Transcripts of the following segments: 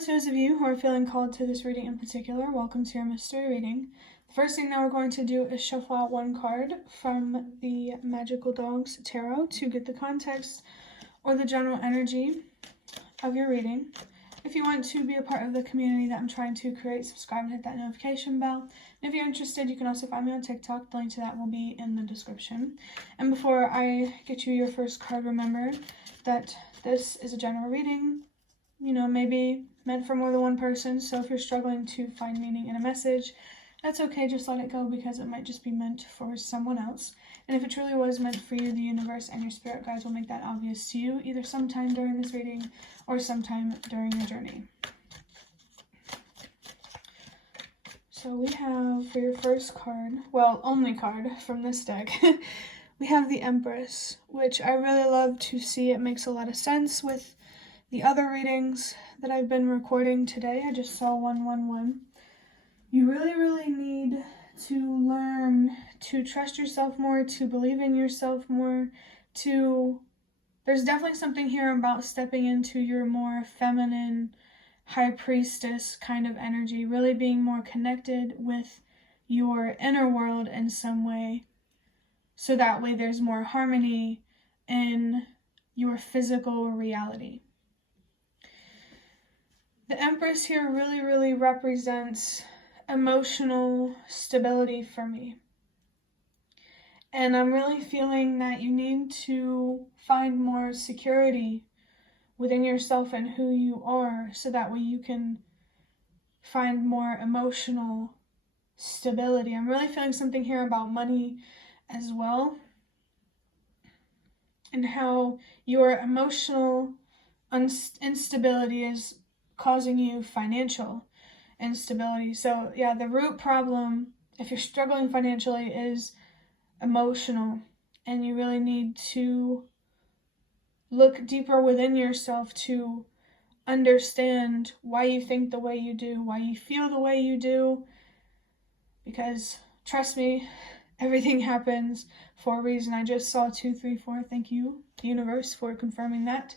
to those of you who are feeling called to this reading in particular, welcome to your mystery reading. The first thing that we're going to do is shuffle out one card from the Magical Dogs Tarot to get the context or the general energy of your reading. If you want to be a part of the community that I'm trying to create, subscribe and hit that notification bell. And if you're interested, you can also find me on TikTok. The link to that will be in the description. And before I get you your first card, remember that this is a general reading, maybe meant for more than one person. So if you're struggling to find meaning in a message, that's okay, just let it go because it might just be meant for someone else. And if it truly was meant for you, the universe and your spirit guides will make that obvious to you, either sometime during this reading or sometime during your journey. So we have, for your first card, well, only card from this deck, we have the Empress, which I really love to see. It makes a lot of sense with the other readings that I've been recording today. I just saw 111. You really need to learn to trust yourself more, to believe in yourself more, there's definitely something here about stepping into your more feminine, high priestess kind of energy, really being more connected with your inner world in some way, so that way there's more harmony in your physical reality. The Empress here really represents emotional stability for me. And I'm really feeling that you need to find more security within yourself and who you are, so that way you can find more emotional stability. I'm really feeling something here about money as well, and how your emotional instability is causing you financial instability. So yeah, the root problem, if you're struggling financially, is emotional, and you really need to look deeper within yourself to understand why you think the way you do, why you feel the way you do, because trust me, everything happens for a reason. I just saw 234. Thank you, universe, for confirming that.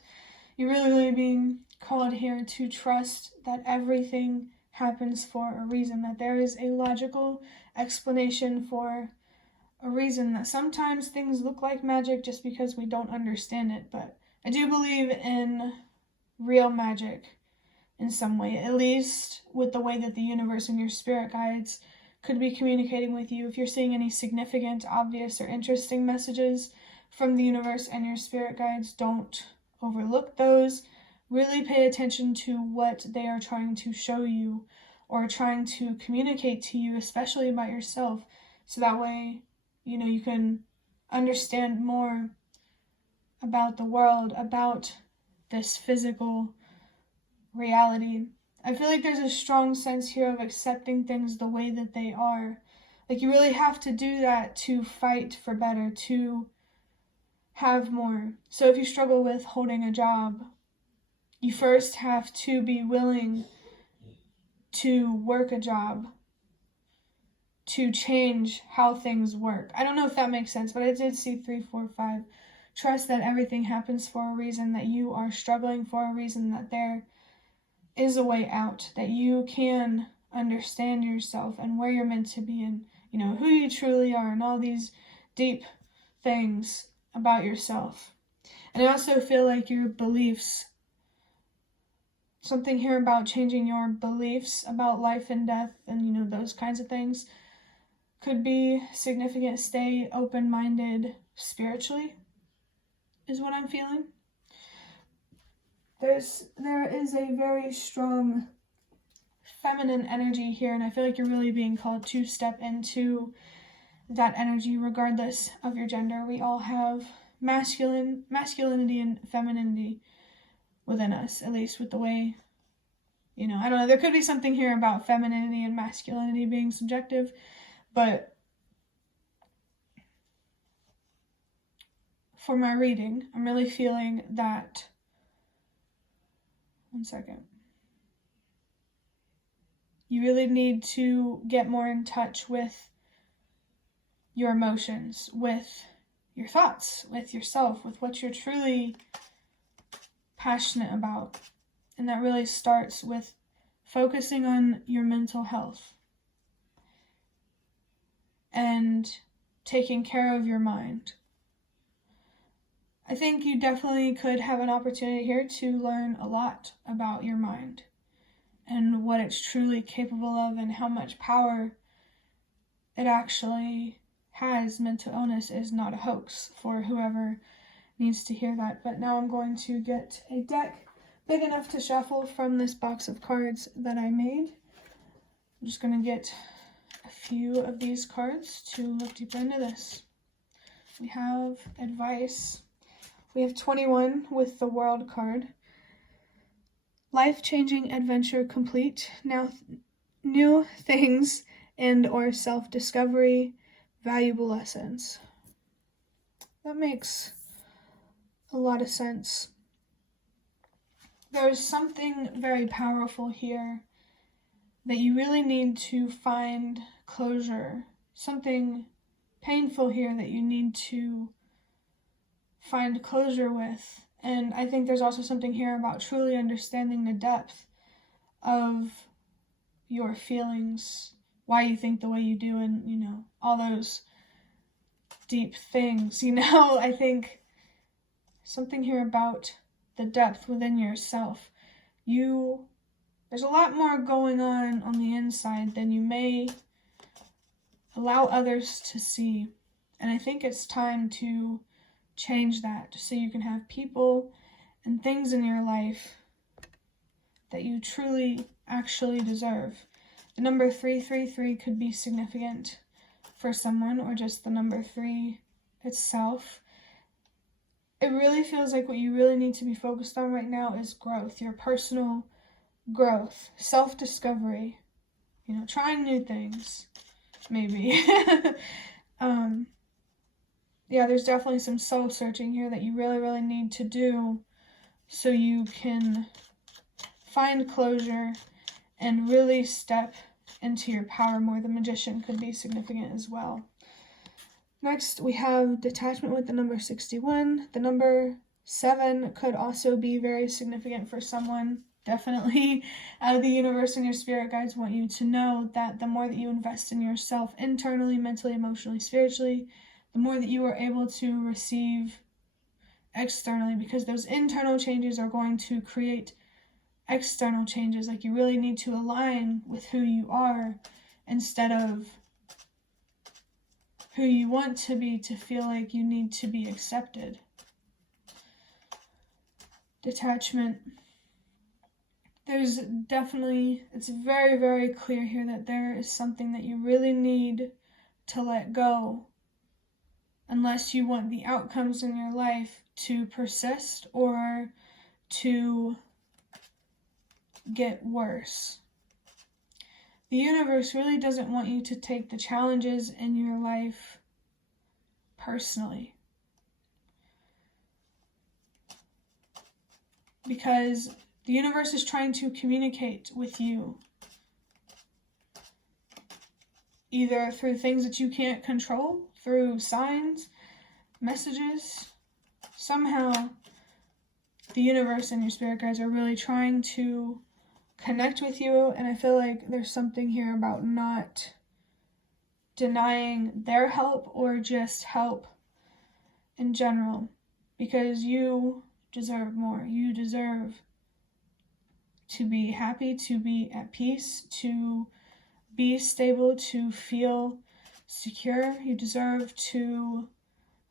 You're really being called here to trust that everything happens for a reason, that there is a logical explanation for a reason, that sometimes things look like magic just because we don't understand it. But I do believe in real magic in some way, at least with the way that the universe and your spirit guides could be communicating with you. If you're seeing any significant, obvious, or interesting messages from the universe and your spirit guides, don't overlook those. Really pay attention to what they are trying to show you or trying to communicate to you, especially about yourself, so that way, you can understand more about the world, about this physical reality. I feel like there's a strong sense here of accepting things the way that they are. Like, you really have to do that to fight for better, to have more. So if you struggle with holding a job, you first have to be willing to work a job to change how things work. I don't know if that makes sense, but I did see 345. Trust that everything happens for a reason, that you are struggling for a reason, that there is a way out, that you can understand yourself and where you're meant to be, and who you truly are, and all these deep things about yourself. And I also feel like your beliefs, something here about changing your beliefs about life and death and those kinds of things could be significant. Stay open-minded spiritually is what I'm feeling. There is a very strong feminine energy here, and I feel like you're really being called to step into that energy regardless of your gender. We all have masculinity and femininity within us, at least with the way, I don't know, there could be something here about femininity and masculinity being subjective, but for my reading, I'm really feeling that, one second, you really need to get more in touch with your emotions, with your thoughts, with yourself, with what you're truly passionate about. And that really starts with focusing on your mental health and taking care of your mind. I think you definitely could have an opportunity here to learn a lot about your mind and what it's truly capable of and how much power it actually has. Mental illness is not a hoax for whoever needs to hear that. But now I'm going to get a deck big enough to shuffle from this box of cards that I made. I'm just going to get a few of these cards to look deeper into this. We have advice. We have 21 with the World card. Life-changing adventure complete. Now new things and or self-discovery, valuable lessons. That makes a lot of sense. There's something very powerful here that you really need to find closure. Something painful here that you need to find closure with. And I think there's also something here about truly understanding the depth of your feelings, why you think the way you do, and, all those deep things, I think something here about the depth within yourself. There's a lot more going on the inside than you may allow others to see. And I think it's time to change that so you can have people and things in your life that you truly actually deserve. The number 333 could be significant for someone, or just the number 3 itself. It really feels like what you really need to be focused on right now is growth, your personal growth, self-discovery, trying new things, maybe. Yeah, there's definitely some soul searching here that you really, really need to do so you can find closure and really step into your power more. The Magician could be significant as well. Next, we have detachment with the number 61. The number 7 could also be very significant for someone. Definitely, the universe and your spirit guides want you to know that the more that you invest in yourself internally, mentally, emotionally, spiritually, the more that you are able to receive externally, because those internal changes are going to create external changes. Like, you really need to align with who you are instead of who you want to be to feel like you need to be accepted. Detachment. It's very, very clear here that there is something that you really need to let go unless you want the outcomes in your life to persist or to get worse. The universe really doesn't want you to take the challenges in your life personally, because the universe is trying to communicate with you, either through things that you can't control, through signs, messages. Somehow, the universe and your spirit guides are really trying to connect with you, and I feel like there's something here about not denying their help or just help in general, because you deserve more. You deserve to be happy, to be at peace, to be stable, to feel secure. You deserve to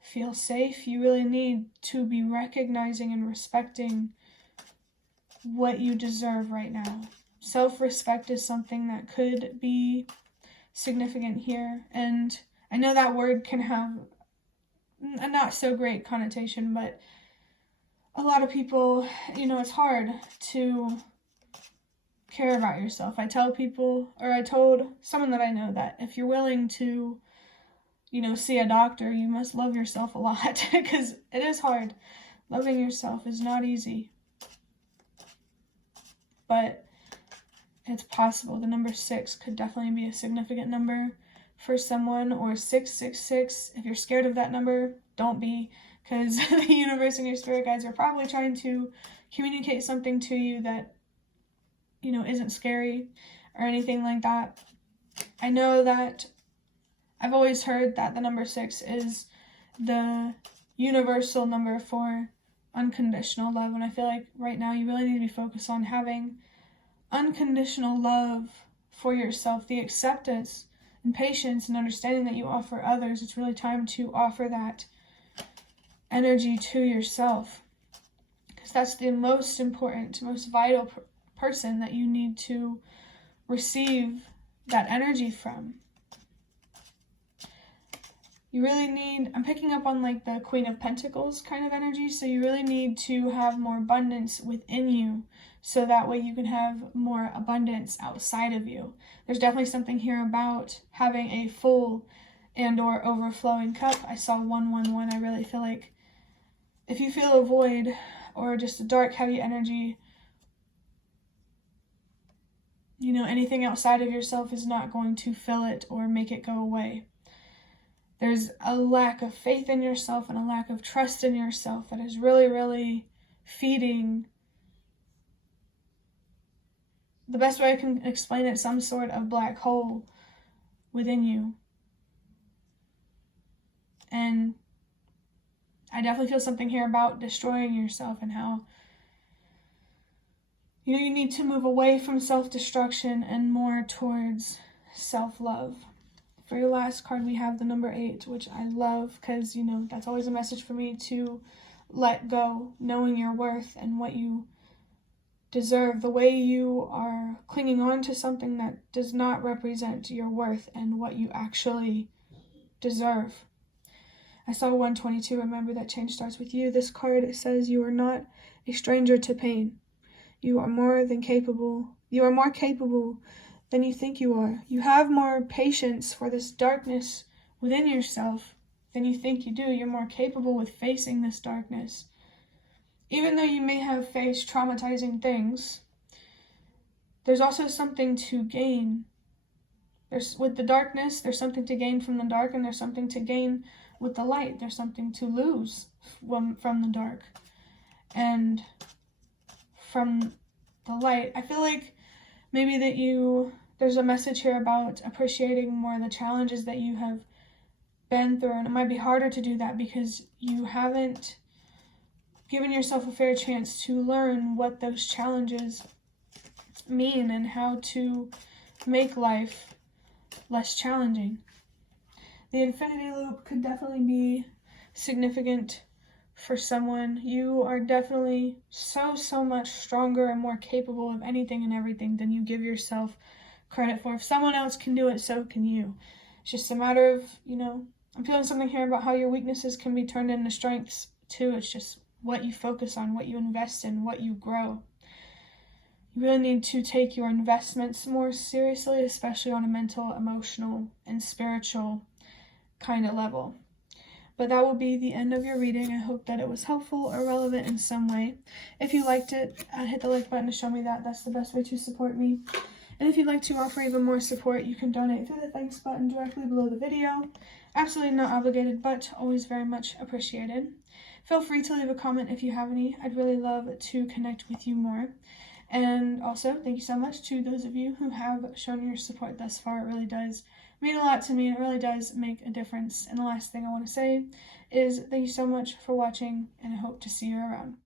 feel safe. You really need to be recognizing and respecting what you deserve right now. Self-respect is something that could be significant here. And I know that word can have a not so great connotation, but a lot of people, it's hard to care about yourself. I told someone that I know that if you're willing to, see a doctor, you must love yourself a lot, because it is hard. Loving yourself is not easy, but it's possible. The number 6 could definitely be a significant number for someone, or 666. If you're scared of that number, don't be, because the universe and your spirit guides are probably trying to communicate something to you that, isn't scary or anything like that. I know that I've always heard that the number 6 is the universal number for unconditional love, and I feel like right now you really need to be focused on having unconditional love for yourself, the acceptance and patience and understanding that you offer others. It's really time to offer that energy to yourself, because that's the most important, most vital person that you need to receive that energy from. You really need, I'm picking up on like the Queen of Pentacles kind of energy, so you really need to have more abundance within you, so that way you can have more abundance outside of you. There's definitely something here about having a full and or overflowing cup. I saw 111. I really feel like if you feel a void or just a dark, heavy energy, anything outside of yourself is not going to fill it or make it go away. There's a lack of faith in yourself and a lack of trust in yourself that is really, really feeding, the best way I can explain it, some sort of black hole within you. And I definitely feel something here about destroying yourself and how you need to move away from self-destruction and more towards self-love. For your last card, we have the number 8, which I love because, that's always a message for me to let go, knowing your worth and what you deserve. The way you are clinging on to something that does not represent your worth and what you actually deserve. I saw 122, remember that change starts with you. This card says you are not a stranger to pain. You are more capable than you think you are. You have more patience for this darkness within yourself than you think you do. You're more capable with facing this darkness. Even though you may have faced traumatizing things, there's also something to gain. With the darkness, there's something to gain from the dark, and there's something to gain with the light. There's something to lose from the dark and from the light. I feel like maybe that there's a message here about appreciating more the challenges that you have been through, and it might be harder to do that because you haven't given yourself a fair chance to learn what those challenges mean and how to make life less challenging. The infinity loop could definitely be significant for someone. You are definitely so much stronger and more capable of anything and everything than you give yourself credit for. If someone else can do it, so can you. It's just a matter of, I'm feeling something here about how your weaknesses can be turned into strengths too. It's just what you focus on, what you invest in, what you grow. You really need to take your investments more seriously, especially on a mental, emotional, and spiritual kind of level. But that will be the end of your reading. I hope that it was helpful or relevant in some way. If you liked it, hit the like button to show me that. That's the best way to support me. And if you'd like to offer even more support, you can donate through the thanks button directly below the video. Absolutely not obligated, but always very much appreciated. Feel free to leave a comment if you have any. I'd really love to connect with you more. And also, thank you so much to those of you who have shown your support thus far. It really does mean a lot to me, and it really does make a difference. And the last thing I want to say is thank you so much for watching, and I hope to see you around.